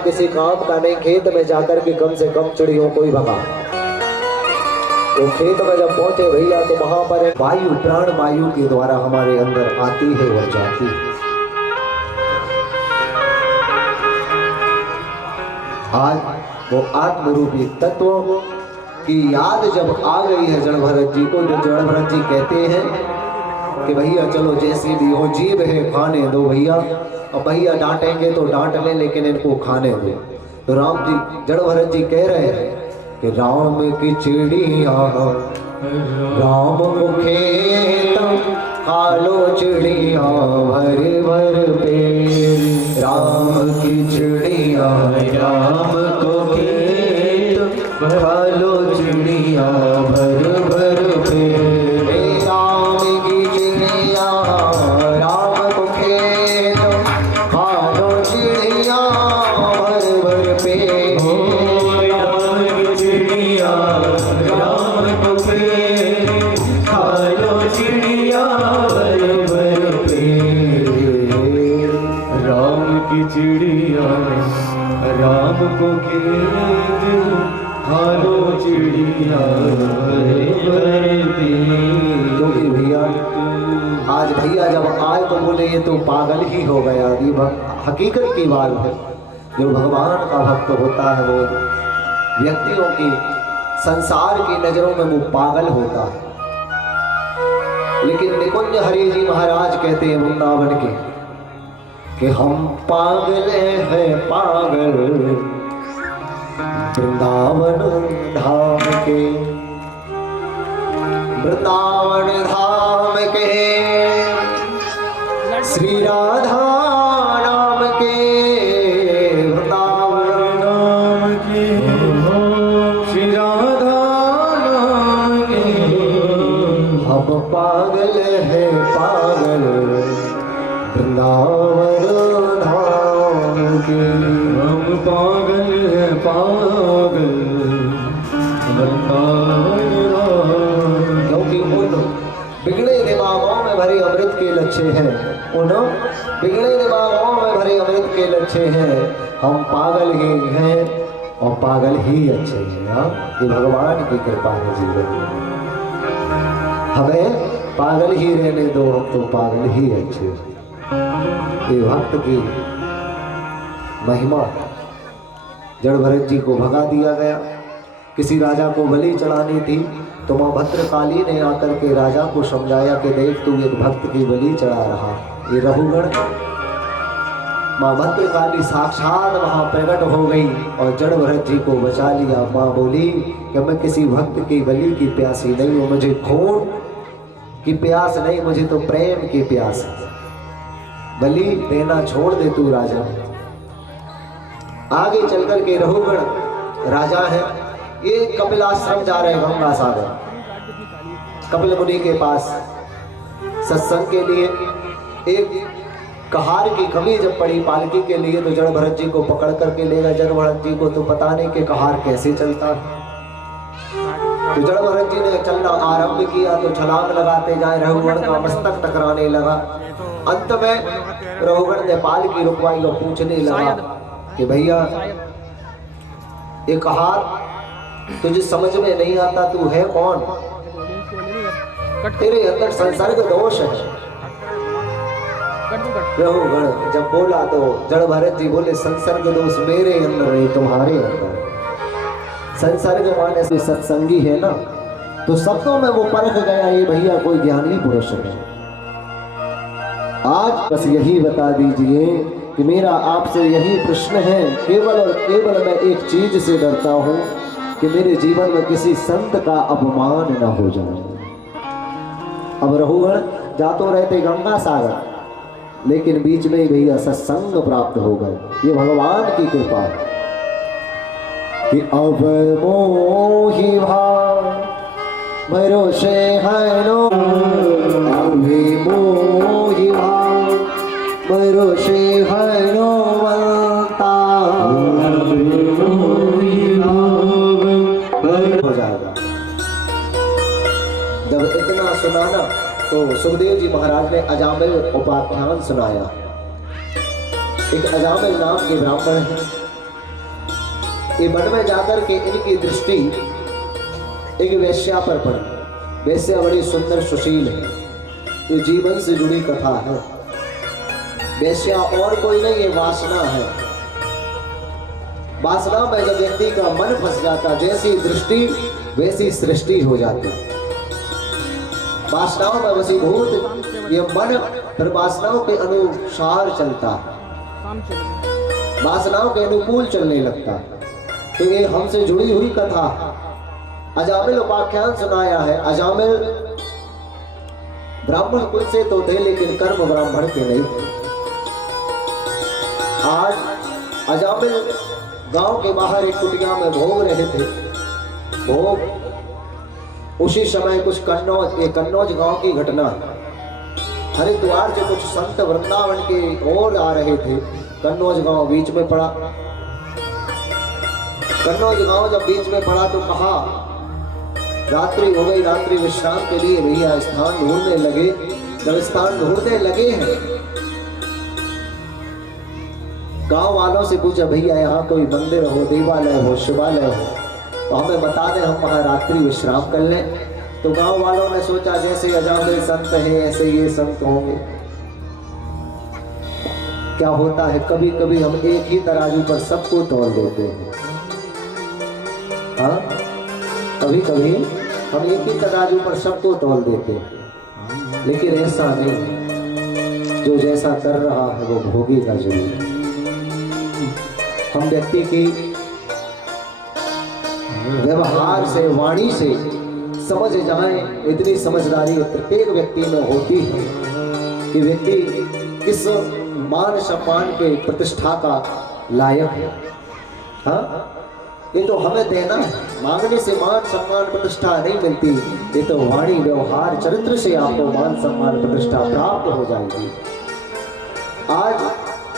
किसी काम का नहीं, खेत में जाकर के कम से कम चिड़ियों को ही भगा। तो खेत में जब पहुंचे भैया तो वहां पर वायु, प्राण वायु के द्वारा हमारे अंदर आती है और जाती है। आज वो आत्मरूपी तत्व की याद जब आ गई है जड़ भरत जी को, जो जड़ भरत जी कहते हैं कि भैया चलो जैसी भी हो, जीव है खाने दो भैया, और भैया डांटेंगे तो डांट ले लेकिन इनको खाने दो। तो राम जी, जड़ भरत जी कह रहे हैं कि राम की चिड़िया राम को खेत खा लो चिड़िया भर भर पेट। राम की चिड़िया राम को खेत खा लो चिड़िया भर भर पेट। राम की चिड़िया राम को खेत खा लो चिड़िया भर भर पेट। राम की चिड़िया राम को खेत खा लो चिड़िया भर भर पेट। राम की चिड़िया राम को खेत खा लो चिड़िया भर पेट। क्योंकि भैया आज भैया जब आए तो बोले ये तो पागल ही हो गया। ये हकीकत की बात है, जो भगवान का भक्त होता है वो व्यक्तियों की संसार की नजरों में वो पागल होता है। लेकिन निकुंज हरि जी महाराज कहते हैं वृंदावन के कि हम पागल हैं पागल वृंदावन धाम के। वृंदावन धाम के श्री राधा नाम के। वृंदावन नाम के श्री राधा नाम के। हम पागल है पागल वृंदावन धाम के। हम पागल है पागल वृंदावन धाम। क्योंकि उन बिगड़े दिमागों में भरे अमृत के लच्छे हैं, उन बिगड़े दिमागों में भरे अमृत के लच्छे हैं। हम पागल ही हैं और पागल ही अच्छे हैं। ये भगवान की कृपा है जीवन में। हमें पागल ही रहने दो, हम तो पागल ही अच्छे हैं। ये भक्त की महिमा। जड़ भरत जी को भगा दिया गया। किसी राजा को बलि चढ़ानी थी तो माँ भद्रकाली ने आकर के राजा को समझाया कि देख तू एक भक्त की बलि चढ़ा रहा। ये रघुगण माँ भद्रकाली साक्षात वहां प्रकट हो गई और जड़ भरत जी को बचा लिया। माँ बोली कि मैं किसी भक्त की बलि की प्यासी नहीं हूँ, मुझे खून की प्यास नहीं, मुझे तो प्रेम की प्यास है। बलि देना छोड़ दे तू राजा। आगे चलकर के रघुगण राजा है, ये कपिल आश्रम जा रहे गंगा सागर कपिल मुनि के पास सत्संग के लिए। एक कहार की कमी जब पड़ी पालकी के लिए तो जड़ भरत जी को पकड़ करके ले गया। जड़ भरत जी को तो पता नहीं कि कहार कैसे चलता है। तो जड़ भरत जी ने चलना आरंभ किया तो छलांग लगाते जाए, रघुगण का मस्तक टकराने लगा। अंत में रघुगण ने पालकी रुकवाई और पूछने लगा कि भैया एक हाथ तुझे समझ में नहीं आता, तू है कौन? तेरे अंदर संसर्ग दोष है। रघुगण जब बोला तो जड़ भरत जी बोले संसर्ग दोष मेरे अंदर नहीं, तुम्हारे अंदर। संसर्ग माने से सत्संगी है ना, तो शब्दों में वो परख गया ये भैया कोई ज्ञानी पुरुष है। आज बस यही बता दीजिए कि मेरा आपसे यही प्रश्न है, केवल और केवल मैं एक चीज से डरता हूं कि मेरे जीवन में किसी संत का अपमान न हो जाए। अब रघुगण जा तो रहते गंगा सागर, लेकिन बीच में ही भैया सत्संग प्राप्त हो गए। ये भगवान की कृपा है कि अब मोहि भाव भरोसे है नो, अभी मोहि भाव भरोसे है नो बनता हो जाएगा। जब इतना सुना ना तो सुखदेव जी महाराज ने अजामिल उपाख्यान सुनाया। एक अजामिल नाम के ब्राह्मण है, ये वन में जाकर के इनकी दृष्टि एक वेश्या पर पड़ी। वेश्या बड़ी सुंदर सुशील है, ये जीवन से जुड़ी कथा है। वेश्या और कोई नहीं, ये वासना है। वासना में जब व्यक्ति का मन फंस जाता, जैसी दृष्टि वैसी सृष्टि हो जाती। वासनाओं में वशीभूत ये मन फिर वासनाओं के अनुसार चलता, वासनाओं के अनुकूल चलने लगता। तो ये हमसे जुड़ी हुई कथा अजामिल उपाख्यान सुनाया है। अजामिल ब्राह्मण कुल से तो थे, लेकिन कर्म ब्राह्मण के नहीं थे। आज अजामिल गांव के बाहर एक कुटिया में भोग रहे थे। भोग उसी समय कुछ कन्नौज गांव की घटना, हरिद्वार से कुछ संत वृंदावन के ओर आ रहे थे। कन्नौज गांव बीच में पड़ा। कन्नौज गांव जब बीच में पड़ा तो कहा रात्रि हो गई, रात्रि विश्राम के लिए भैया स्थान ढूंढने लगे। जब स्थान ढूंढने लगे हैं, गांव वालों से पूछा भैया यहाँ कोई मंदिर हो, देवालय हो, शिवालय हो तो हमें बता दें, हम वहाँ रात्रि विश्राम कर लें। तो गांव वालों ने सोचा जैसे अजामिल संत हैं ऐसे ये संत होंगे। क्या होता है कभी कभी हम एक ही तराजू पर सबको तोल देते हैं। हाँ, कभी कभी हम एक ही तराजू पर सबको तोल देते हैं, लेकिन ऐसा नहीं। जो जैसा कर रहा है वो भोगेगा जरूर। हम व्यक्ति की व्यवहार से, वाणी से समझ जाएं, इतनी समझदारी प्रत्येक व्यक्ति में होती है कि व्यक्ति किस मान सम्मान के प्रतिष्ठा का लायक है। हाँ, ये तो हमें देना है, मांगने से मान सम्मान प्रतिष्ठा नहीं मिलती। ये तो वाणी व्यवहार चरित्र से आपको मान सम्मान प्रतिष्ठा प्राप्त हो जाएगी। आज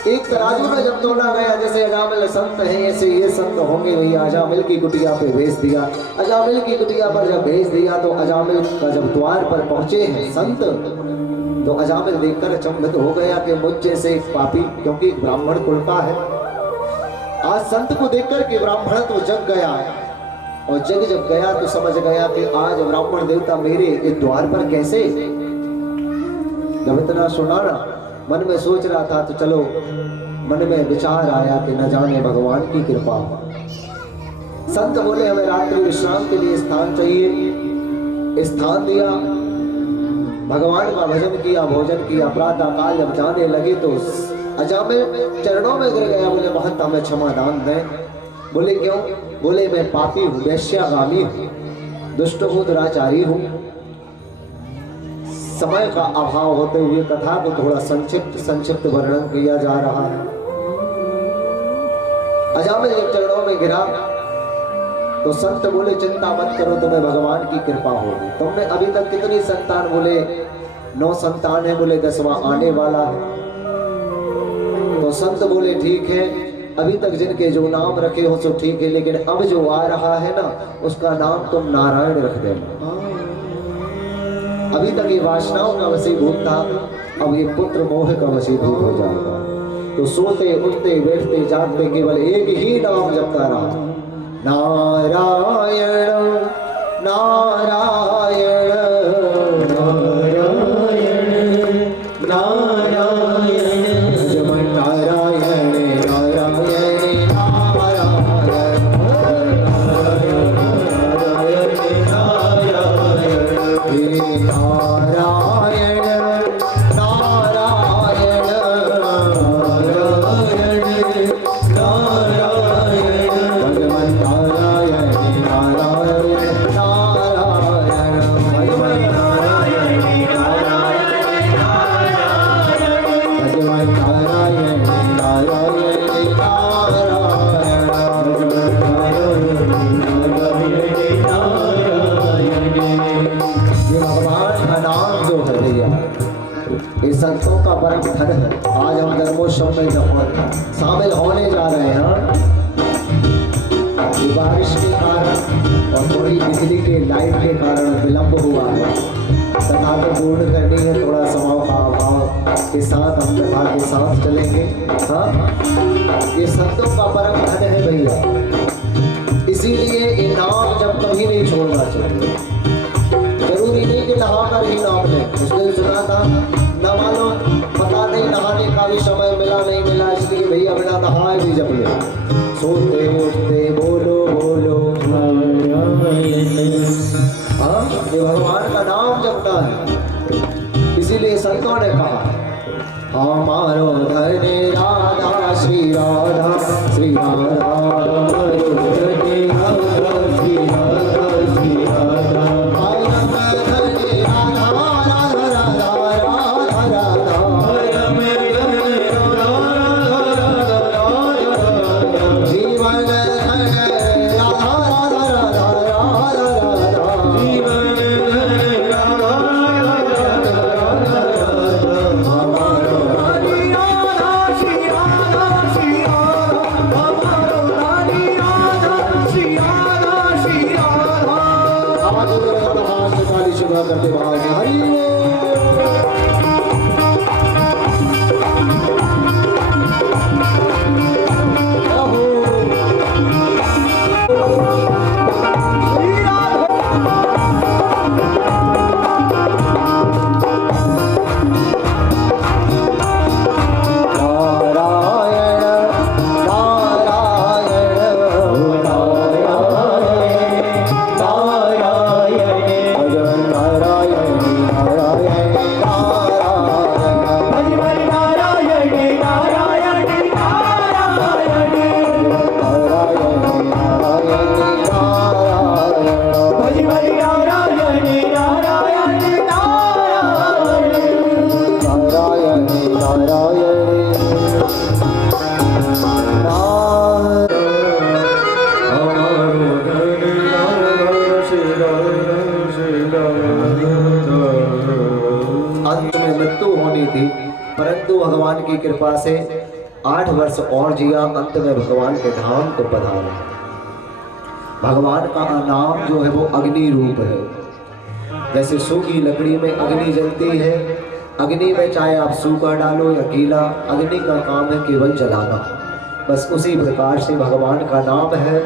एक तराजू में जब तोड़ा गया, जैसे अजामिल संत हैं ऐसे ये संत होंगे, भैया अजामिल की कुटिया पे भेज दिया। अजामिल की कुटिया पर जब भेज दिया तो अजामिल का जब द्वार पर पहुंचे हैं संत, तो अजामिल देखकर अचंभित हो गया कि मुझ जैसे पापी, क्योंकि ब्राह्मण कुल का है। आज संत को देखकर के ब्राह्मण तो जग गया, और जग जब गया तो समझ गया कि आज ब्राह्मण देवता मेरे इस द्वार पर कैसे। जब इतना सुना ना, मन में सोच रहा था तो चलो मन में विचार आया कि न जाने भगवान की कृपा। संत बोले हमें रात्रि विश्राम के लिए स्थान चाहिए। स्थान दिया, भगवान का भजन किया, भोजन किया। प्रातः काल जब जाने लगे तो अजामिल चरणों में गिर गया। बोले महंत हमें क्षमा दान दें। बोले क्यों? बोले मैं पापी हूँ, वैश्यागामी हूँ, दुष्ट हूँ, दुराचारी हूँ। समय का अभाव होते हुए कथा को थोड़ा संक्षिप्त वर्णन किया जा रहा है। अजामिल जब चरणों में गिरा तो संत बोले चिंता मत करो, तुम्हें भगवान की कृपा होगी। तुमने अभी तक कितनी संतान? बोले 9 संतान है। बोले 10वां आने वाला है। तो संत बोले ठीक है, अभी तक जिनके जो नाम रखे हो सो ठीक है, लेकिन अब जो आ रहा है ना उसका नाम तुम नारायण रख देना। अभी तक ये वासनाओं का वशीभूत था, अब ये पुत्र मोह का वशीभूत हो जाएगा। तो सोते उठते बैठते जागते केवल एक ही नाम जपता रहा, नारायण नारायण नारायण नारायण जमन नारायण नारायण संतों का परम धन है। आज हम धर्मोत्सव में शामिल होने जा रहे हैं। बारिश के कारण और थोड़ी बिजली के लाइट के कारण विलंब हुआ है। कथा को पूर्ण करनी है, थोड़ा समय का अभाव के साथ हम कथा के साथ चलेंगे। हाँ, ये संतों का परम धन है भैया। इसीलिए ये नाम जब कभी नहीं छोड़ना चाहिए। जरूरी नहीं कि नहाकर ही नाम लें। उस दिन सुना था न मालूम पता नहीं नहाने का भी समय मिला नहीं मिला, इसलिए भैया बिना नहाए भी जप ले। सोते उठते बोलो बोलो हाँ, ये भगवान का नाम जपता है। इसीलिए संतों ने कहा हमारो धने राधा श्री राधा श्री राधा, हमारो धने राधा श्री राधा श्री राधा, धने राधा राधा राधा राधा राधा, जीवन धने राधा राधा राधा राधा, जीवन करते बाहर हरि अंत में मृत्यु होनी थी, परंतु भगवान की कृपा से 8 वर्ष और जिया। अंत में भगवान के धाम को पधारा। भगवान का नाम जो है वो अग्नि रूप है। जैसे सूखी लकड़ी में अग्नि जलती है, अग्नि में चाहे आप सूखा डालो या गीला, अग्नि का काम है केवल जलाना। बस उसी प्रकार से भगवान का नाम है।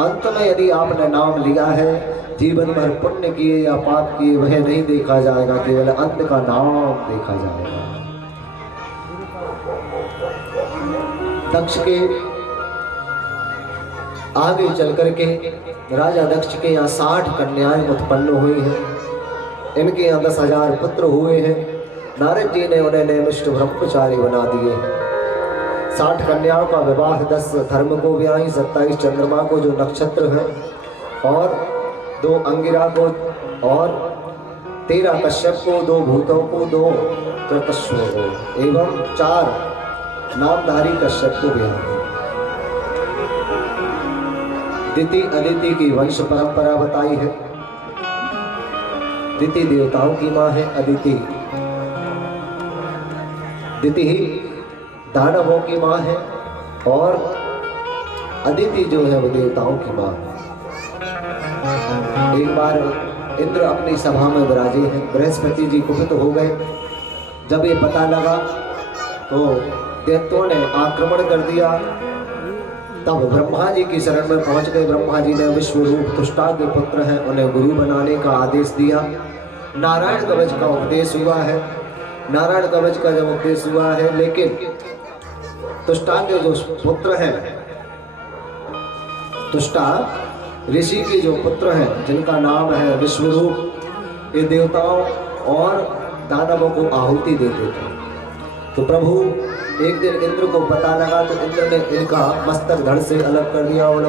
अंत में यदि आपने नाम लिया है, जीवन भर पुण्य किए या पाप किए वह नहीं देखा जाएगा, केवल अंत का नाम देखा जाएगा। दक्ष के आगे चल करके राजा दक्ष के यहाँ 60 कन्याएं उत्पन्न हुई हैं। इनके यहाँ 10,000 पुत्र हुए हैं। नारद जी ने उन्हें नैमिष्ठ ब्रह्मचारी बना दिए। 60 कन्याओं का विवाह 10 धर्म को ब्याही, 27 चंद्रमा को जो नक्षत्र है, और 2 अंगिरा को, और 13 कश्यप को, 2 भूतों को, 2 त्रतस्व को, एवं 4 नामधारी कश्यप को ब्याही। दिति अदिति की वंश परंपरा बताई है। दिति देवताओं की माँ है, अदिति दिति ही दानवों की माँ है, और अदिति जो है वो देवताओं की माँ है। एक बार इंद्र अपनी सभा में विराजे हैं। बृहस्पति जी कुपित हो गए। जब ये पता लगा तो दैत्यों ने आक्रमण कर दिया। तब ब्रह्मा जी की शरण में पहुंच गए। ब्रह्मा जी ने विश्वरूप तुष्टा के पुत्र हैं, उन्हें गुरु बनाने का आदेश दिया। नारायण कवच का उपदेश हुआ है। नारायण कवच का जब उपदेश हुआ है, लेकिन तुष्टा के जो पुत्र हैं, तुष्टा ऋषि के जो पुत्र हैं जिनका नाम है विश्वरूप, ये देवताओं और दानवों को आहुति देते थे। तो प्रभु एक दिन इंद्र को पता लगा, तो इंद्र ने इनका मस्तक धड़ से अलग कर दिया। और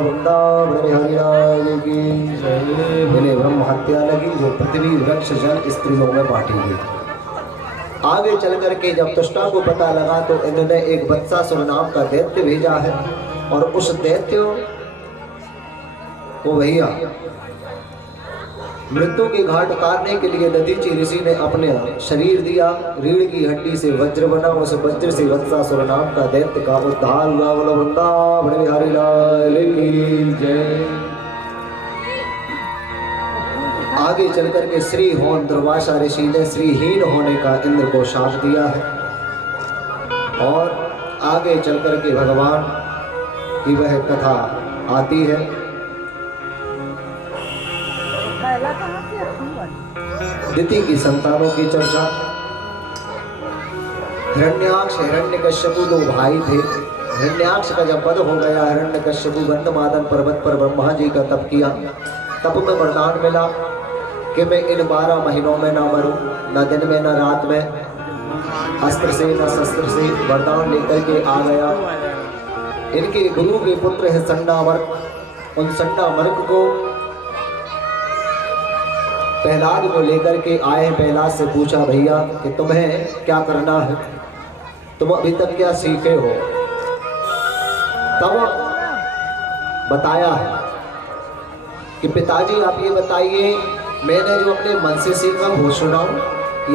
इन्हें ब्रह्म हत्या लगी, जो पृथ्वी वृक्ष जल स्त्रियों में बांटी गई। आगे चल करके जब तुष्टा को पता लगा तो इन्होंने एक वत्सासुर नाम का दैत्य भेजा है, और उस दैत्य को भैया मृत्यु की घाट उतारने के लिए दधीचि ऋषि ने अपने शरीर दिया। रीढ़ की हड्डी से वज्र बना, उस वज्र से वत्सासुर नाम का दैत्य का उद्धार हुआ। बोलो वृंदावन बिहारी लाल की जय। आगे चल करके श्री होन दुर्वासा ऋषि ने श्रीहीन होने का इंद्र को शाप दिया है। और आगे चल करके भगवान की वह कथा आती है। दिति की संतानों की चर्चा। हिरण्याक्ष हिरण्यकश्यपु दो भाई थे। हिरण्याक्ष का जब वध हो गया, हिरण्यकश्यपु गंधमादन पर्वत पर ब्रह्मा जी का तप किया। तप में वरदान मिला कि मैं इन 12 महीनों में ना मरूं, न दिन में न रात में, अस्त्र से न शस्त्र से, वरदान लेकर के आ गया। इनके गुरु के पुत्र है संडामर्क। उन संडामर्क को प्रहलाद को लेकर के आए। प्रहलाद से पूछा, भैया कि तुम्हें क्या करना है, तुम अभी तक क्या सीखे हो? तब बताया है कि पिताजी आप ये बताइए, मैंने जो अपने मन से सीखा वो सुनाऊं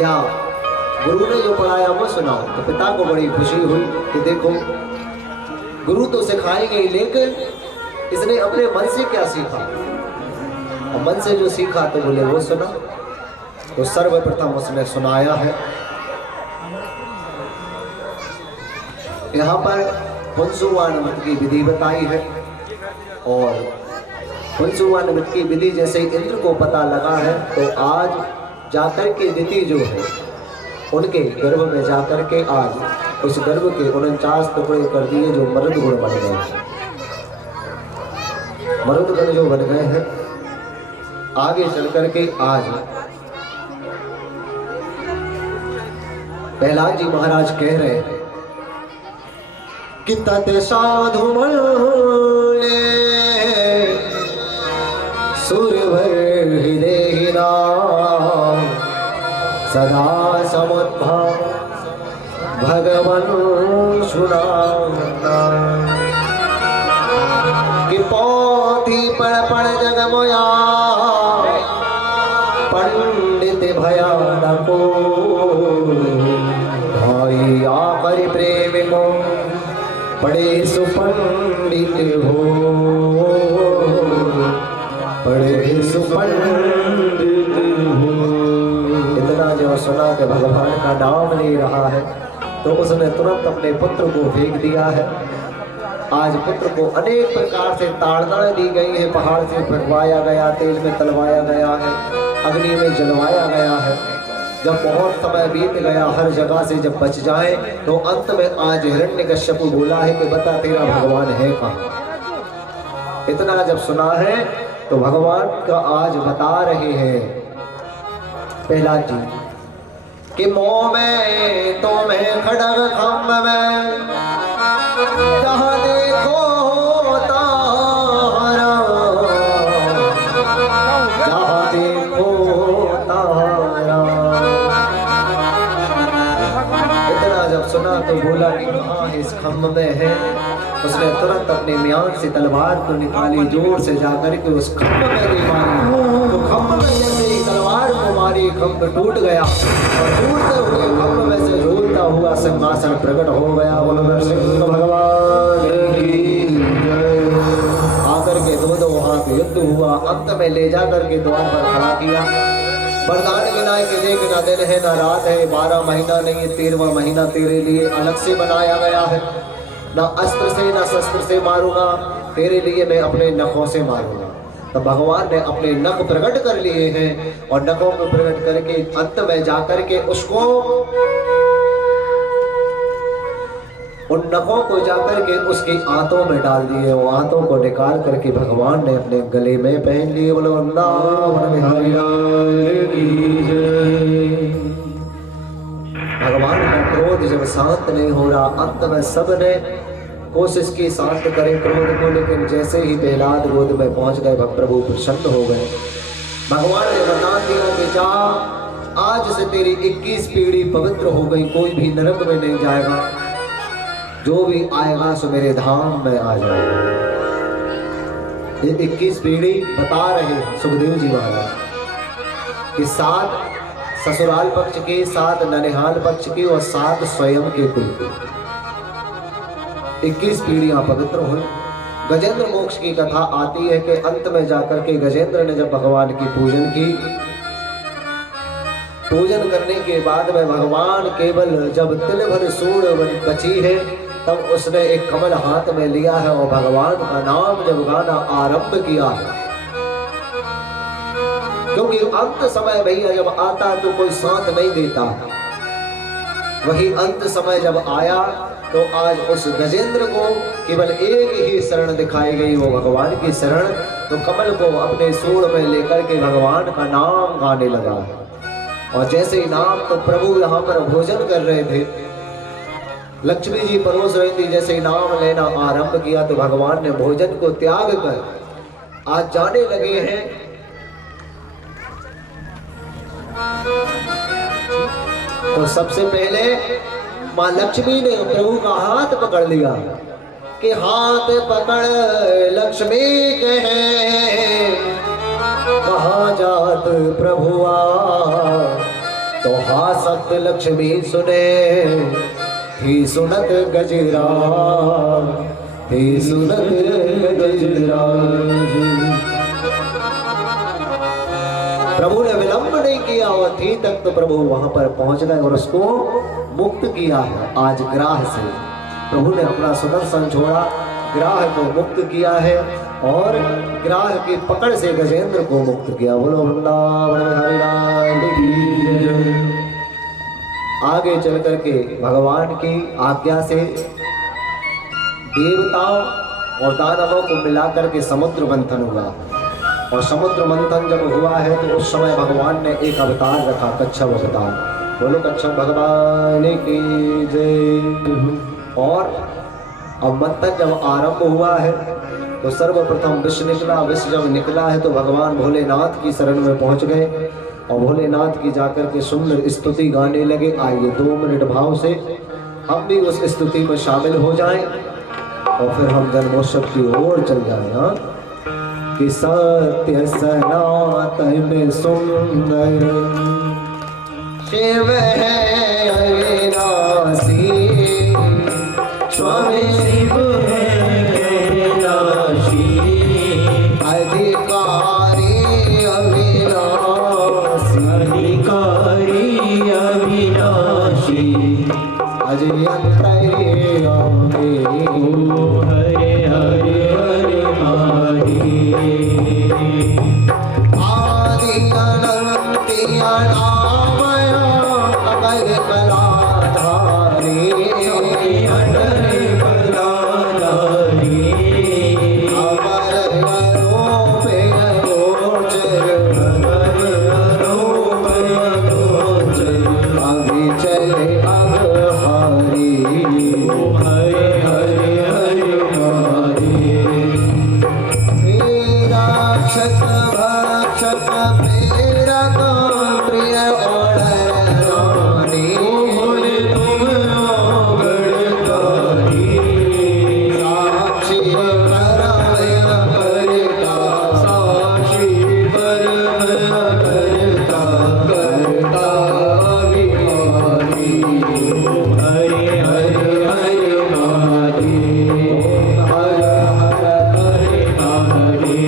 या गुरु ने जो पढ़ाया वो सुनाऊं? तो पिता को बड़ी खुशी हुई कि देखो गुरु तो सिखाएंगे, लेकिन इसने अपने मन से क्या सीखा, और मन से जो सीखा तो बोले वो सुना। तो सर्वप्रथम उसने सुनाया है। यहाँ पर पुंसुवानमत की विधि बताई है, और पुंसुवानमत की विधि जैसे इंद्र को पता लगा है, तो आज जाकर के दिति जो है उनके गर्भ में जाकर के आज उस गर्भ के 49 टुकड़े कर दिए, जो मरुद गुण बन गए हैं। मरुद गुण जो बन गए हैं, आगे चल करके आज प्रहलाद जी महाराज कह रहे हैं कि तत् साधु मने सुरवर हृदयना सदा समुद्भव भगवन सुना कि पोथी पढ़ पढ़ जगमोया पंडित भयानको भाई आकर प्रेम को पढ़े सुपंडित हो, पढ़े सुपंडित हो। इतना जो सुना कि भगवान का नाम नहीं रहा है, तो उसने तुरंत अपने पुत्र को फेंक दिया है। आज पुत्र को अनेक प्रकार से ताड़ना दी गई है, पहाड़ से फेंकवाया गया, तेल में तलवाया गया है, अग्नि में जलवाया गया है। जब बहुत समय बीत गया, हर जगह से जब बच जाए, तो अंत में आज हिरण्यकश्यपु बोला है कि बता तेरा भगवान है कहाँ। इतना जब सुना है तो भगवान का आज बता रहे हैं प्रहलाद जी कि मोह में तो मैं खड़ग खम्भ में जहाँ देखो तारा, जहाँ देखो तारा। इतना जब सुना तो बोला कि कहाँ इस खम्भ में है। उसने तुरंत अपने म्यान से तलवार को निकाली, जोर से जाकर के उस खम्भ में दे मारी। तो खम्भ में जैसे ही तलवार को मारी, खम्भ टूट गया, और टूटते हुए खम्भ में से झूलता हुआ सिंहासन प्रकट हो गया। बोलो नरसिंह भगवान की जय। आकर के दो हाथ युद्ध हुआ, अंत में ले जाकर के द्वार पर खड़ा किया। वरदान गिनाए कि देख ना दिन है ना रात है, 12 महीना नहीं, 13वां महीना तेरे लिए अलग से बनाया गया है। ना अस्त्र से ना शस्त्र से मारूंगा, तेरे लिए मैं अपने नखों से मारूंगा। तब भगवान ने अपने नख प्रकट कर लिए हैं, और नखों को प्रकट करके अंत में जाकर के उसको, उन नखों को जाकर के उसकी आंतों में डाल दिए। वो आंतों को निकाल करके भगवान ने अपने गले में पहन लिए। बोलो वृंदावन बिहारी लाल की जय। भगवान का क्रोध जब शांत नहीं हो रहा, अंत में सब ने कोशिश की शांत करें क्रोध को, लेकिन जैसे ही प्रहलाद गोद में पहुंच गए, प्रभु प्रसन्न हो गए। भगवान ने बता दिया कि जा, आज से तेरी 21 पीढ़ी पवित्र हो गई, कोई भी नरक में नहीं जाएगा, जो भी आएगा सो मेरे धाम में आ जाएगा। ये 21 पीढ़ी बता रहे सुखदेव जी महाराज कि 7 ससुराल पक्ष के, 7 ननिहाल पक्ष के, और 7 स्वयं के कुल के। 21 पीढ़ियां पवित्र हुई। गजेंद्र मोक्ष की कथा आती है कि अंत में जाकर के गजेंद्र ने जब भगवान की पूजन की, पूजन करने के बाद में भगवान केवल जब तिल भर सूढ़ बची है, तब उसने एक कमल हाथ में लिया है, और भगवान का नाम जब गाना आरंभ किया है, क्योंकि अंत समय भैया जब आता तो कोई साथ नहीं देता। वही अंत समय जब आया तो आज उस गजेंद्र को केवल एक ही शरण दिखाई गई, वो भगवान की शरण। तो कमल को अपने सूंड में लेकर के भगवान का नाम गाने लगा। और जैसे ही नाम, तो प्रभु यहाँ पर भोजन कर रहे थे, लक्ष्मी जी परोस रही थी। जैसे ही नाम लेना आरंभ किया तो भगवान ने भोजन को त्याग कर आज जाने लगे हैं। तो सबसे पहले मां लक्ष्मी ने प्रभु का हाथ पकड़ लिया कि हाथ पकड़ लक्ष्मी कहे कहाँ जात प्रभुआ। तो हासत लक्ष्मी सुने ही सुनत गजरा, ही सुनत गजरा। प्रभु ने विलंब नहीं किया और थी तक तो प्रभु वहां पर पहुंच गए और उसको मुक्त किया है। आज ग्राह से प्रभु ने अपना सुदर्शन छोड़ा, ग्राह को मुक्त किया है और ग्राह की पकड़ से गजेंद्र को मुक्त किया। बोलो वृंदावन बिहारी लाल की जय। आगे चल करके भगवान की आज्ञा से देवताओं और दानवों को मिलाकर के समुद्र मंथन हुआ। और समुद्र मंथन जब हुआ है तो उस समय भगवान ने एक अवतार रखा, कच्छप अवतार। बोलो कच्छप भगवान की जय। और अब मंथन जब आरंभ हुआ है तो सर्वप्रथम विष निकला। विष जब निकला है तो भगवान भोलेनाथ की शरण में पहुंच गए और भोलेनाथ की जाकर के सुंदर स्तुति गाने लगे। आइए 2 मिनट भाव से हम भी उस स्तुति में शामिल हो जाएं और फिर हम जन्मोत्सव की ओर चल जाएं। हाँ, कि सत्य सनातन सुंदर शिव है अविनाशी, स्वामी शिव है अविनाशी, अधिकारी अविनाशी, अधिकारी अविनाशी, अजय अंतर्यामी, हरे हरे हरे हरे, आदि अनंत अनामय अमर कलाधारी, अमर कलाधारी, अमर रूप गोचर, अमर रूप गोचर, अभी चले अब हरि, हरे हरे हरे हरे। राक्षस भक्षस मेरा प्रिय और रानी, तुम गणकारी, साक्षी परम करता, साक्षी परम करता, करता अभिमानी, हरे हरे हरे हरे, हर हर हरे हरे,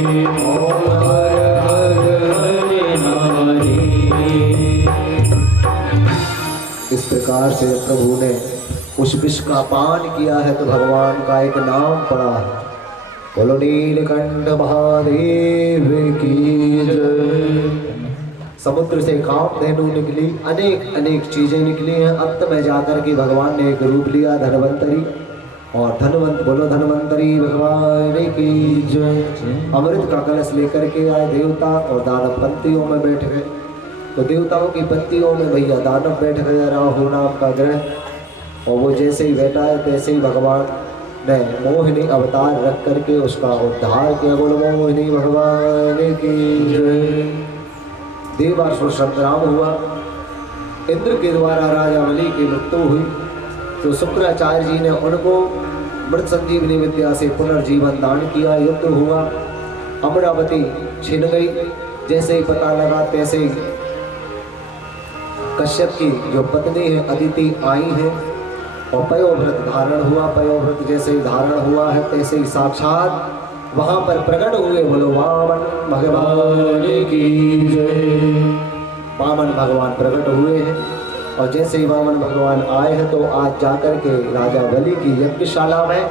ओम हर हर हरे हरे। इस प्रकार से प्रभु ने उस विष का पान किया है तो भगवान का एक नाम पड़ा है। बोलो नीलकंठ महादेव की जय। समुद्र से कामधेनु निकली, अनेक अनेक चीजें निकली हैं। अंत में जाकर के भगवान ने एक रूप लिया धनवंतरी, और धनवंत बोलो धनवंतरी भगवान की जय। अमृत का कलश लेकर के आए देवता और दानव पंक्तियों में बैठ गए। तो देवताओं की पंक्तियों में भैया दानव बैठ गया, राहु नाम का ग्रह। और वो जैसे ही बैठा है तैसे ही भगवान ने मोहिनी अवतार रख करके उसका उद्धार किया। बोलो मोहिनी भगवान की जय। देवासुर संग्राम हुआ, इंद्र के द्वारा राजा बलि की मृत्यु हुई। तो शुक्राचार्य जी ने उनको मृत संजीवनी विद्या से पुनर्जीवन दान किया। युद्ध हुआ, अमरावती छिन गई। जैसे ही पता लगा तैसे ही कश्यप की जो पत्नी है अदिति आई है और पयोव्रत धारण हुआ। पयोव्रत जैसे ही धारण हुआ है तैसे ही साक्षात वहां पर प्रकट हुए। बोलो वामन भगवान की जय। वामन भगवान प्रकट हुए हैं और जैसे ही वामन भगवान आए हैं तो आज जाकर के राजा बलि की यज्ञशाला में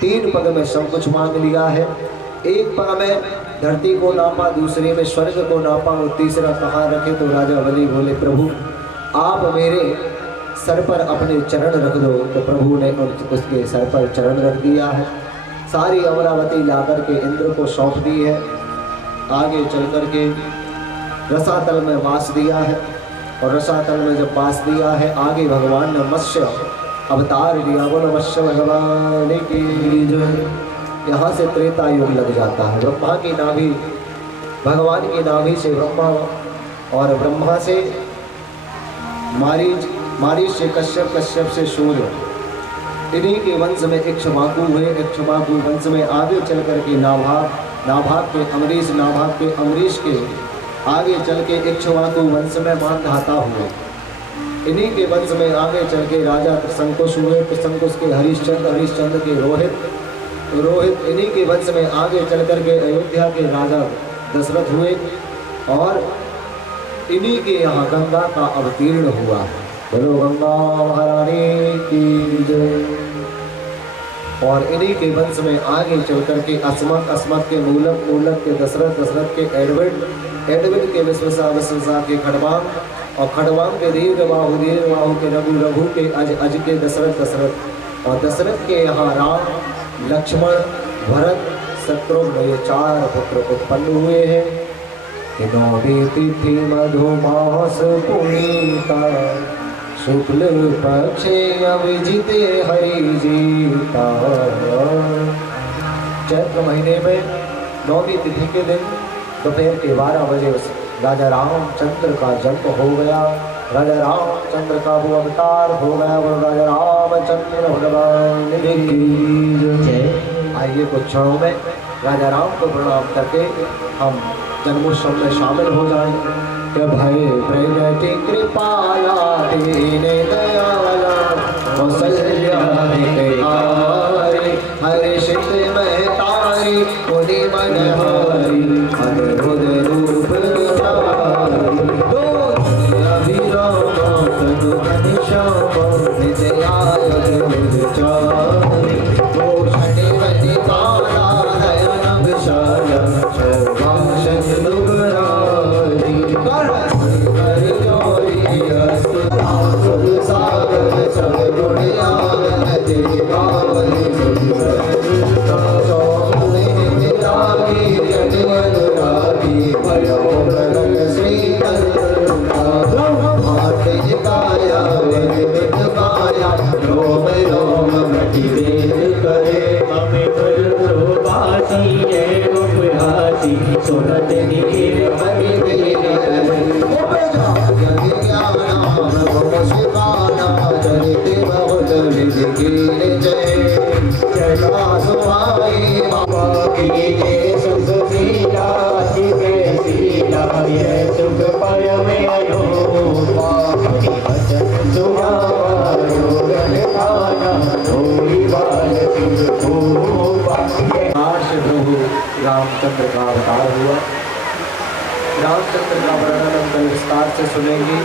3 पग में सब कुछ मांग लिया है। एक पग में धरती को नापा, दूसरे में स्वर्ग को नापा और तीसरा कहाँ रखे तो राजा बलि बोले प्रभु आप मेरे सर पर अपने चरण रख दो। तो प्रभु ने उसके सर पर चरण रख दिया है। सारी अमरावती लाकर के इंद्र को सौंप दी है। आगे चल कर के रसातल में वास दिया है और रसातल में जब वास दिया है आगे भगवान ने मत्स्य अवतार लिया। बोलो मत्स्य भगवान की जय। यहाँ से त्रेता युग लग जाता है। ब्रह्मा की नाभि, भगवान की नाभि से ब्रह्मा और ब्रह्मा से मारीच, मारीच से कश्यप, कश्यप से सूर्य, इन्हीं के वंश में इक्ष्वाकु हुए। इक्ष्वाकु वंश में आगे चल कर के नाभाग, नाभाग के अमरीश, नाभाग के अमरीश के आगे चल के इक्ष्वाकु वंश में मानधाता हुए। इन्हीं के वंश में आगे चल के राजा त्रिशंकुश हुए। त्रिशंकुश के हरिश्चंद्र, हरिश्चंद्र के रोहित, रोहित इन्हीं के वंश में आगे चल कर के अयोध्या के राजा दशरथ हुए और इन्हीं के यहाँ गंगा का अवतीर्ण हुआ। बोलो गंगा महारानी की जय। और इन्हीं के वंश में आगे चल कर के अस्मत, अस्मत के मूलक, मूलक के दशरथ, दशरथ के एडविड, एडविड के विश्वसा, विश्वसा के खड़वांग और खड़वांग के दीर्घबाहु, दीर्घबाहु के रघु, रघु के अज, अज के दशरथ, दशरथ और दशरथ के यहाँ राम, लक्ष्मण, भरत, शत्रुघ्न ये 4 पुत्र उत्पन्न हुए हैं। कि नौमी तिथि मधुमास पुनीता शुक्ल पक्षे अभिजिते हरि जीता। चैत्र महीने में नौमी तिथि के दिन दोपहर के 12 बजे राजा रामचंद्र का जन्म हो गया। राजा रामचंद्र का वो अवतार हो गया। वो राजा रामचंद्र भगवान की जय। आइए कुछ क्षणों में राजा राम को प्रणाम करके हम जन्मोत्सव में शामिल हो जाएंगे। कि भय प्रगति कृपाला दीन दयाला कौशल्या हर्षित में तारी मुनि मन हरि अद्भुत रूप रामचंद्र का अवतार हुआ। रामचंद्र का वर्णन हम कल विस्तार से सुनेंगे।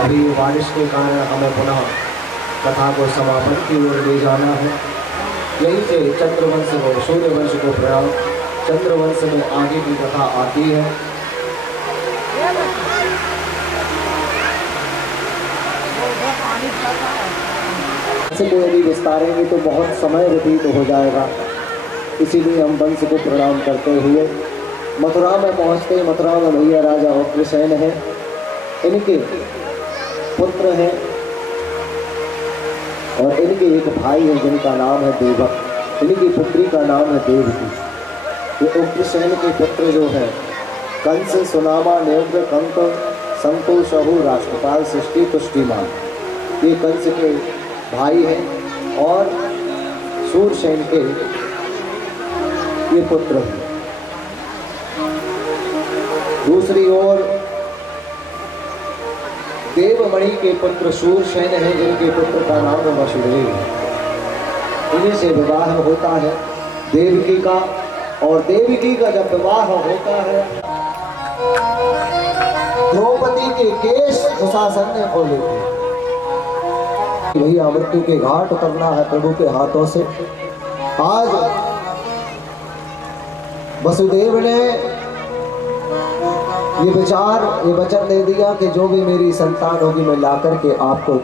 अभी बारिश के कारण हमें पुनः कथा को समापन की ओर ले जाना है। यहीं से चंद्रवंश को, सूर्यवंश को प्रणाम। चंद्रवंश में आगे की कथा आती है। को यदि विस्तारेंगे तो बहुत समय व्यतीत हो जाएगा, इसीलिए हम वंश को प्रणाम करते हुए मथुरा में पहुंचते। मथुरा में भैया राजा उग्रसेन है, इनके पुत्र हैं और इनके एक भाई है जिनका नाम है देवक। इनकी पुत्री का नाम है देवकी। ये उग्रसेन के पुत्र जो है कंस, सुनामा, नेत्र, कंक, संतोषहु, राष्ट्रपाल, सृष्टि, तुष्टिमान, ये कंस के भाई हैं और सूरसेन के ये पुत्र हैं। दूसरी ओर देवमणि के पुत्र सूरसेन हैं जिनके पुत्र का नाम है वसुदेव। इन्हीं से विवाह होता है देवकी का। और देवकी का जब विवाह होता है द्रौपदी के केश दुशासन ने खोले थे। भैया मृत्यु के घाट उतरना है प्रभु के हाथों से। आज वसुदेव ने ये वचन दे दिया कि जो भी मेरी संतान होगी मैं ला करके आपको।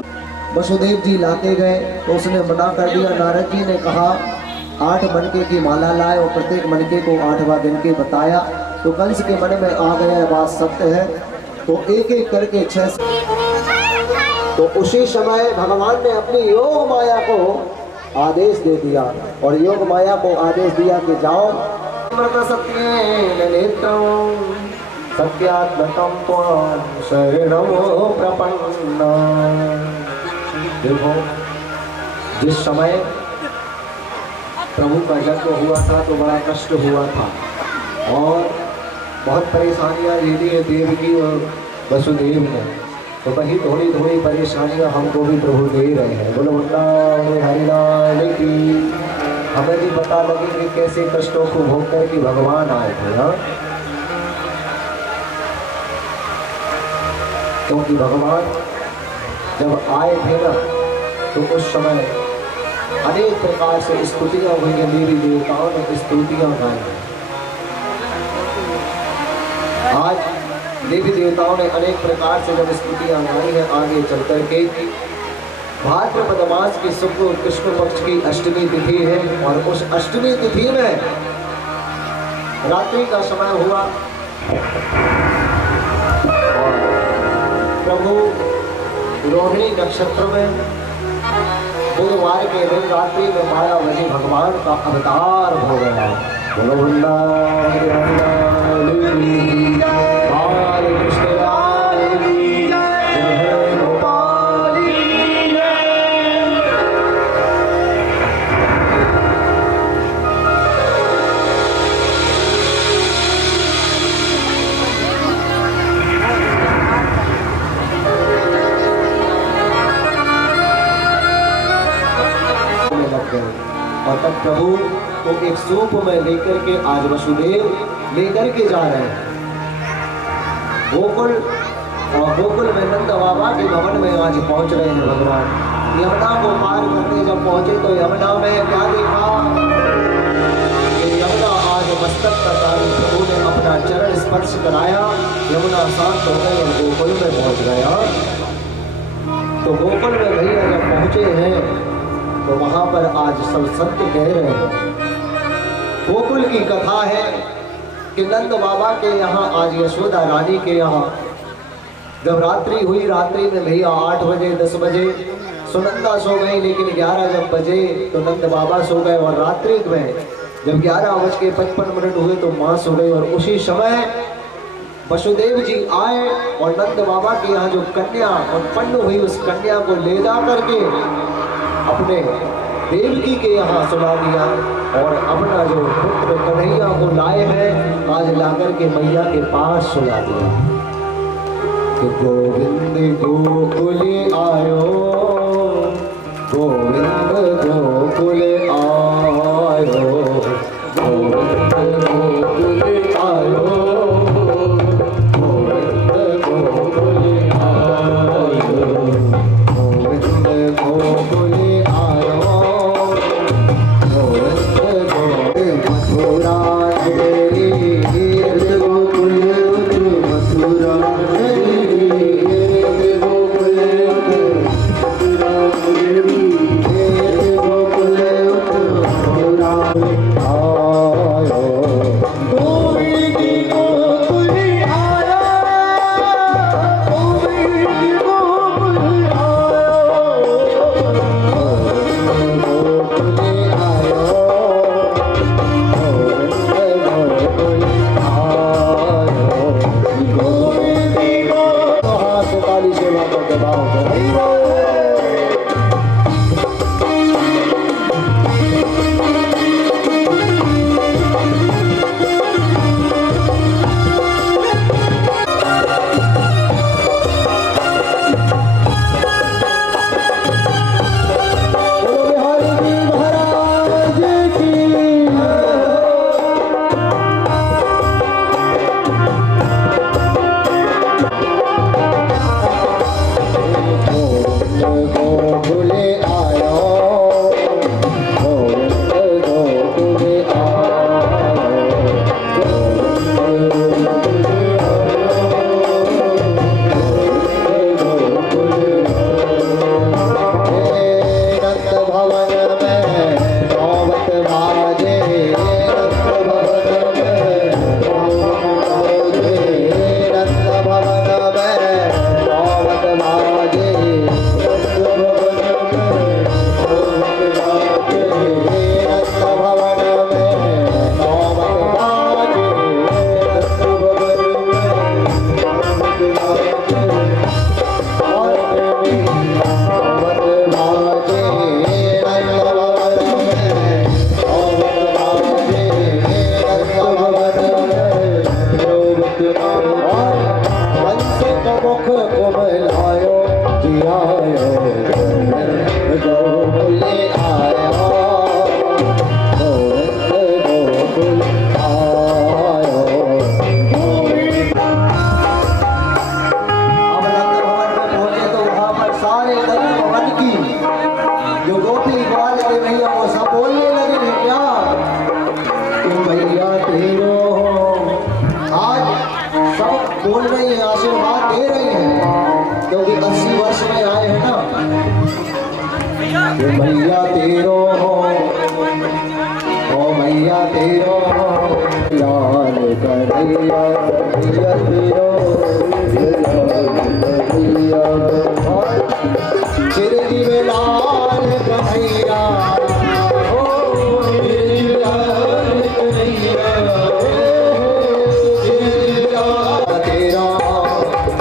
वसुदेव जी लाते गए तो उसने मना कर दिया। नारद जी ने कहा 8 मनके की माला लाए और प्रत्येक मनके को 8वां दिन के बताया। तो कंस के मन में आ गया बात सत्य है, तो एक एक करके 6। तो उसी समय भगवान ने अपनी योग माया को आदेश दे दिया और योग माया को आदेश दिया कि जाओ सत्येन नेत्रं सत्यात्मकं त्वां शरणं प्रपन्ना। देखो, जिस समय प्रभु का जन्म हुआ था तो बड़ा कष्ट हुआ था और बहुत परेशानियां झेली है देवकी और वसुदेव ने। तो वही थोड़ी थोड़ी परेशानियां हमको भी प्रभु दे रहे हैं। बोलो वृंदावन हरिलाल की। हमें भी पता लगे कि कैसे कष्टों को भोग कर के भगवान आए थे। हाँ, क्योंकि भगवान जब आए थे ना तो उस समय अनेक प्रकार से स्तुतियां हुई हैं, देवी देवताओं ने स्तुतियां गाई। आज देवी देवताओं ने अनेक प्रकार से जब स्तुतियां गाई हैं, आगे चल कर के भाद्रपद मास की शुक्ल कृष्ण पक्ष की अष्टमी तिथि है और उस अष्टमी तिथि में रात्रि का समय हुआ। प्रभु रोहिणी नक्षत्र में बुधवार के दिन रात्रि में 12 बजे भगवान का अवतार हो गया। बोलो वृंदावन हरे कृष्ण लाल की जय, गोपाल की जय। लग गए और तब प्रभु को एक सूप में लेकर के आज वसुदेव लेकर के जा रहे हैं गोकुल। और गोकुल में नंद बाबा के भवन में आज पहुंच रहे हैं भगवान। यमुना को पार करके जब पहुंचे तो यमुना में क्या देखा कि यमुना आज मस्तक का कारण प्रभु ने अपना चरण स्पर्श कराया, यमुना शांत हो गई और गोकुल में पहुंच गया। तो गोकुल में भैया जब पहुंचे हैं तो वहां पर आज सब संत कह रहे हैं, गोकुल की कथा है कि नंद बाबा के यहाँ आज यशोदा रानी के यहाँ जब रात्रि हुई, रात्रि में भैया 8 बजे 10 बजे सुनंदा सो गई, लेकिन 11 जब बजे तो नंद बाबा सो गए और रात्रि में जब 11:55 हुए तो माँ सो गई। और उसी समय वसुदेव जी आए और नंद बाबा के यहाँ जो कन्या उत्पन्न हुई उस कन्या को ले जा करके अपने देवकी के यहाँ सुला दिया और अपना जो पुत्र कन्हैया को लाए हैं आज लाकर के मैया के पास सुला दिया कि गोविंद गोकुल आयो, गोविंद गोकुल आयो, गोविंद गोकुल आयो, गोविंद गोकुल आयो, गोविंद गोकुल आयो, गोविंद मथुरा गोकुल मथुरा गोकुल मैया तेरो ओ मैया तेरो लाल कन्हैया मैया तेरो चिरंजीव लाल कन्हैया ओ चिरंजीव लाल कन्हैया चिरंजीव लाल तेरा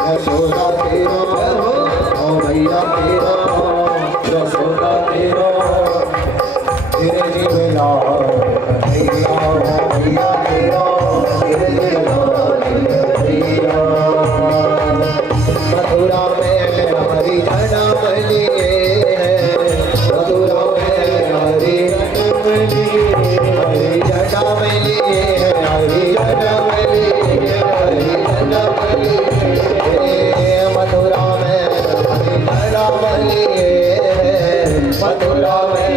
यशोदा तेरा ओ मैया तेरा यशोदा तेरा चिरंजीव लाल कन्हैया ओ मैया तेरा चिरंजीव लाल कन्हैया मथुरा में हरि जन्म लिए मथुरा में हरि जन्म लिए हरि जन्म लिए हरि जन्म लिए हरि जन्म लिए मथुरा में हरि जन्म लिए मथुरा में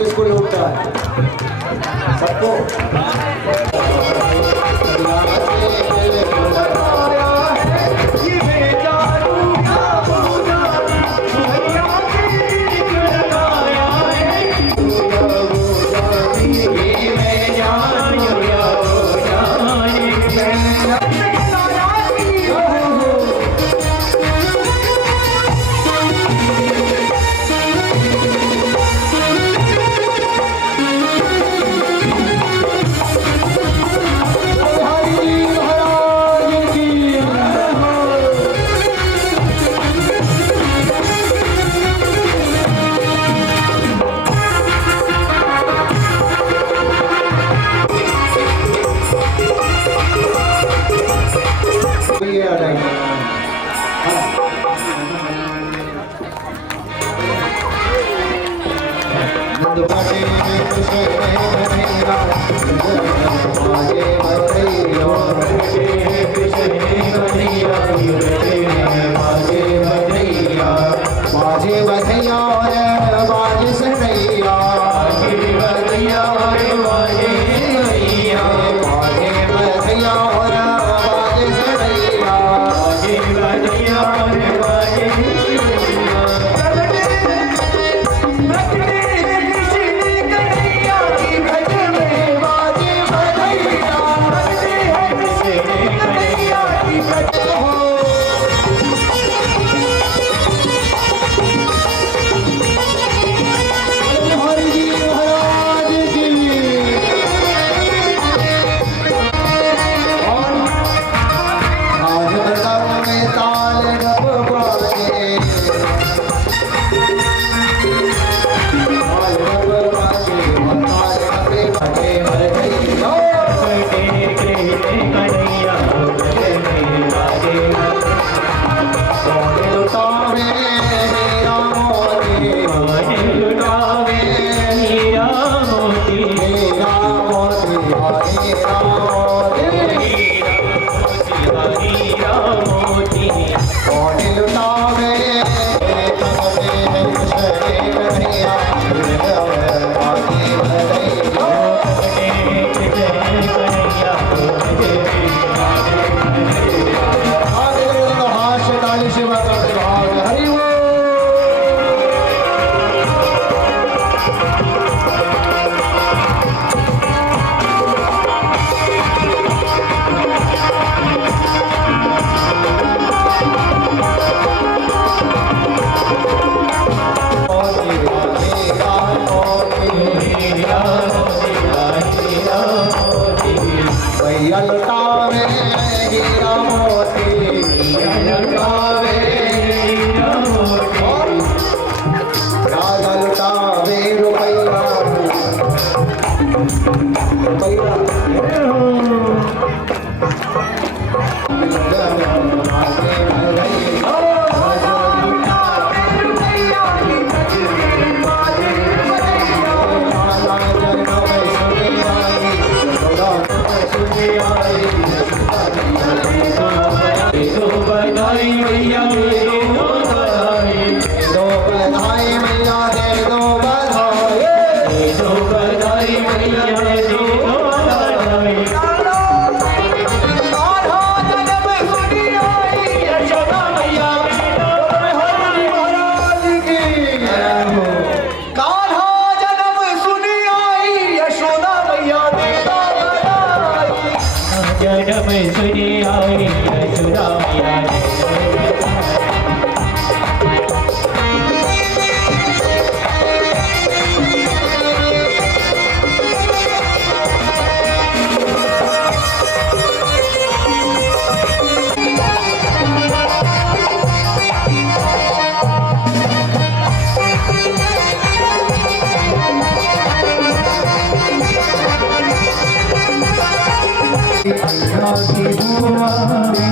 किसको लूटता है? सबको। की बुआ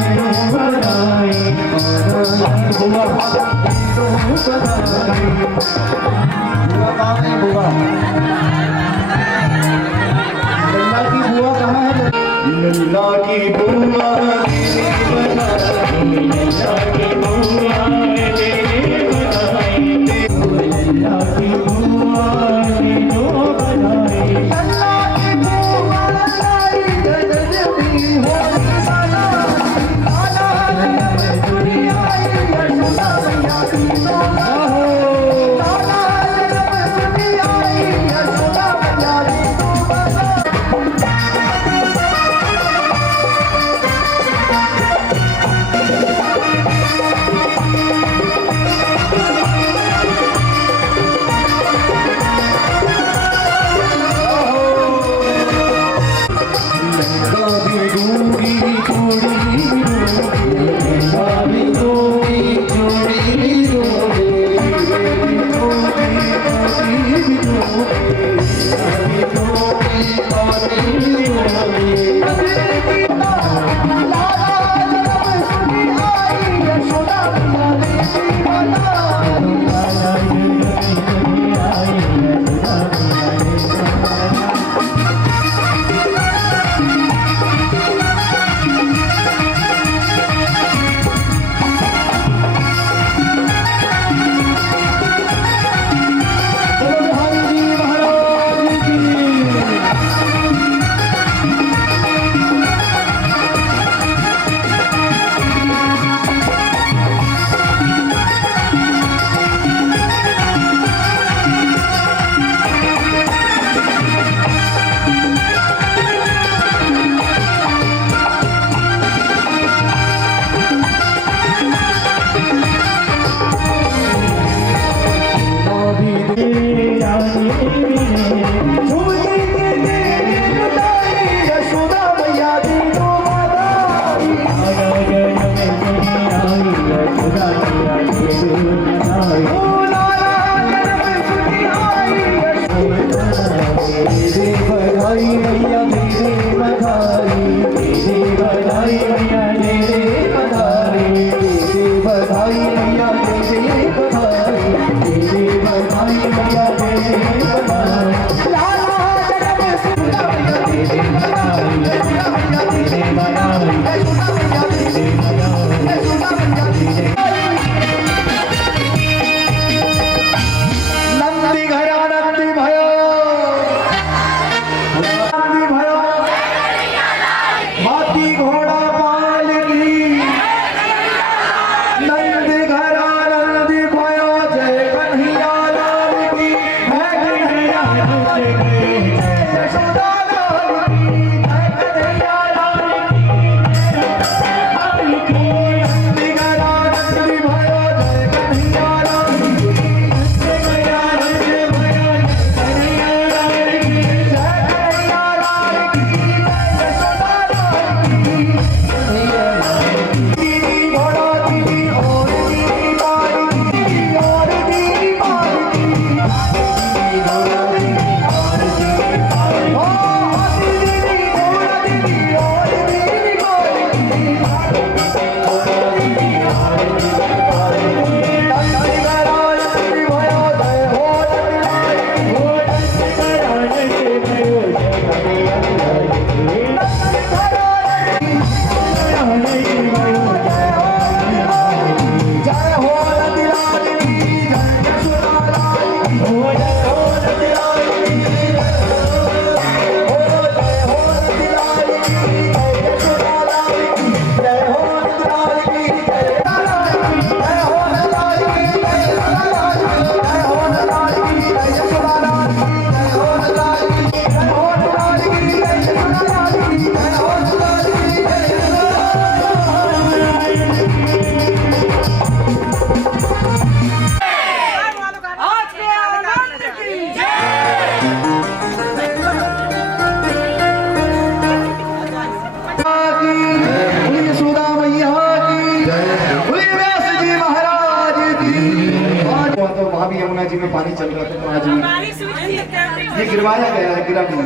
में पानी चल रहा था तो आज ये गिरवाया गया है, गिरा नहीं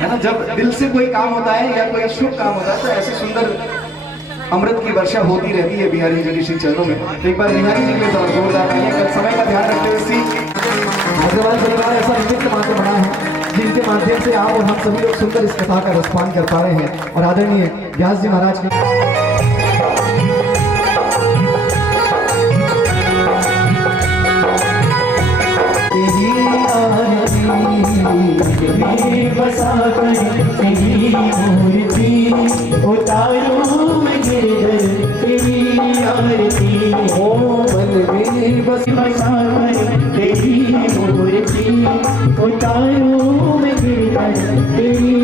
है ना। जब दिल से कोई काम होता है या कोई शुभ काम होता है तो ऐसे सुंदर अमृत की वर्षा होती रहती है बिहारी जी के श्री चरणों में। तो एक बार बिहारी जी के लिए जोरदार तालियां। कल समय का ध्यान रखते हुए अग्रवाल परिवार ऐसा निमित्त मात्र बना है जिनके माध्यम से आप और हम सभी लोग सुंदर इस कथा का रसपान कर पा रहे हैं। और आदरणीय व्यास जी महाराज के बसा तेरी मूर्ति उतारूं मैं गिरधर तेरी आरती हो मन में बसा तेरी मूर्ति उतारूं मैं गिरधर तेरी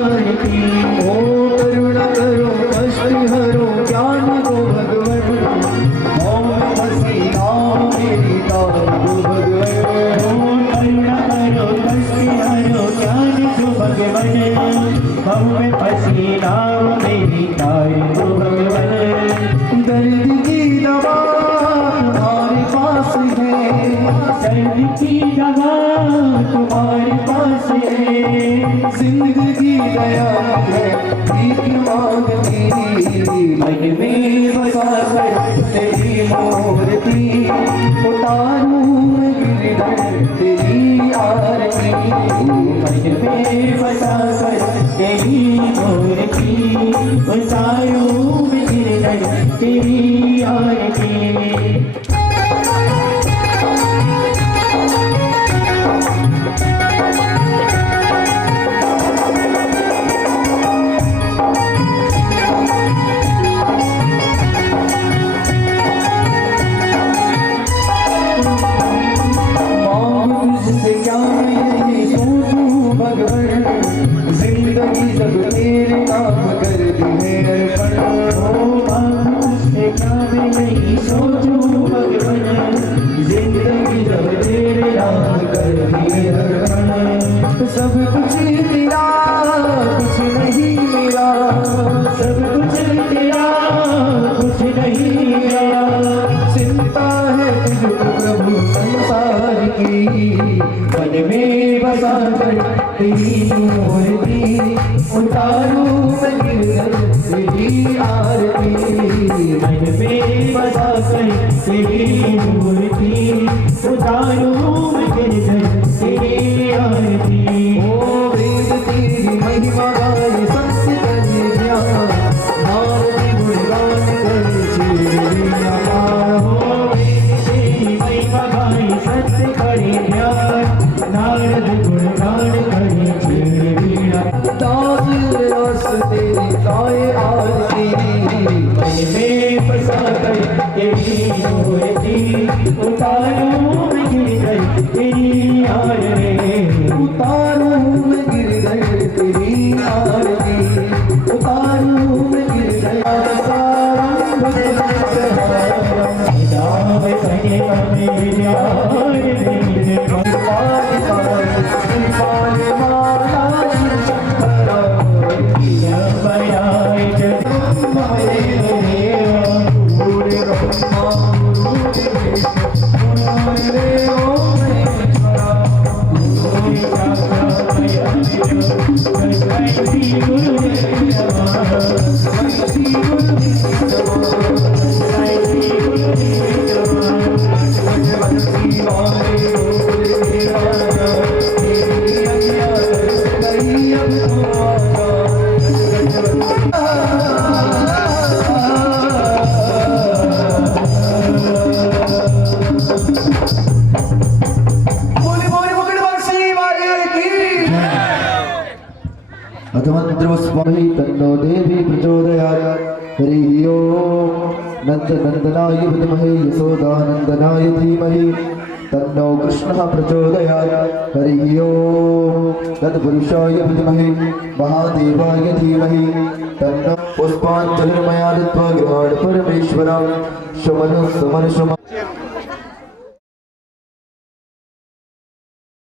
आरती हो करुणा करो कष्ट हरो ज्ञान दो भगवन ओम हसी राम मेरी दारू भगवन करुणा करो कष्ट हरो ज्ञान दो भगवन हम में पसीना मेरी तारी दो भगवन दर्द की दवा तुम्हारे पास है दर्द की दवा तुम्हारे पास है जिंदगी दया है भीख मांगती मन में बसा कर तेरी मूर्ति उतारूं मैं गिरधर तेरी आरती मन में बसा कर तेरी मूर्ति उतारूं मैं गिरधर तेरी आरती जिंदगी जब तेरे नाम कर दी है अर्पण से क्या मैं नहीं सोचूं भगवान जिंदगी जब तेरे नाम कर दी है अर्पण सब कुछ तेरा कुछ नहीं मेरा सब कुछ तेरा कुछ नहीं मेरा चिंता है तुझको प्रभु संसार की मन में बसा कर तेरी मूर्ति उतारूं मैं गिरधर तेरी आरती मन में बसा कर तेरी मूर्ति उतारूं मैं गिरधर तेरी आरती ओ वेद तेरी महिमा गाए सत्य करे ज्ञान नारद गुणगान करे चिड़िया हो वेद तेरी महिमा गाए सत्य करे ज्ञान नारद गुणगान करे चिड़िया दास रस तेरी गाए आरती मन में बसा कर तेरी मूर्ति उतारूं मैं गिरधर तेरी आरती उतारूं मैं गिरधर तेरी आरती उतारूं मैं गिरधर सारंग दाव सने में प्यार दे पाल पाल माला शंकरा बयाए जग माए पूरे ब्रह्मा रे ओम अधमंद्रस्वामी तन्नो देवी प्रचोदयात् हरि ओम नंदनंदनाय विद्महे यशोदानंदनाय धीमहि तन्नो कृष्णः प्रचोदयात् हरि ओम तत्पुरुषाय विद्महे महादेवाय धीमहि तन्नो पुष्पाञ्जलिर्मया दत्त्वा गृहाण परमेश्वरं शमन समन शम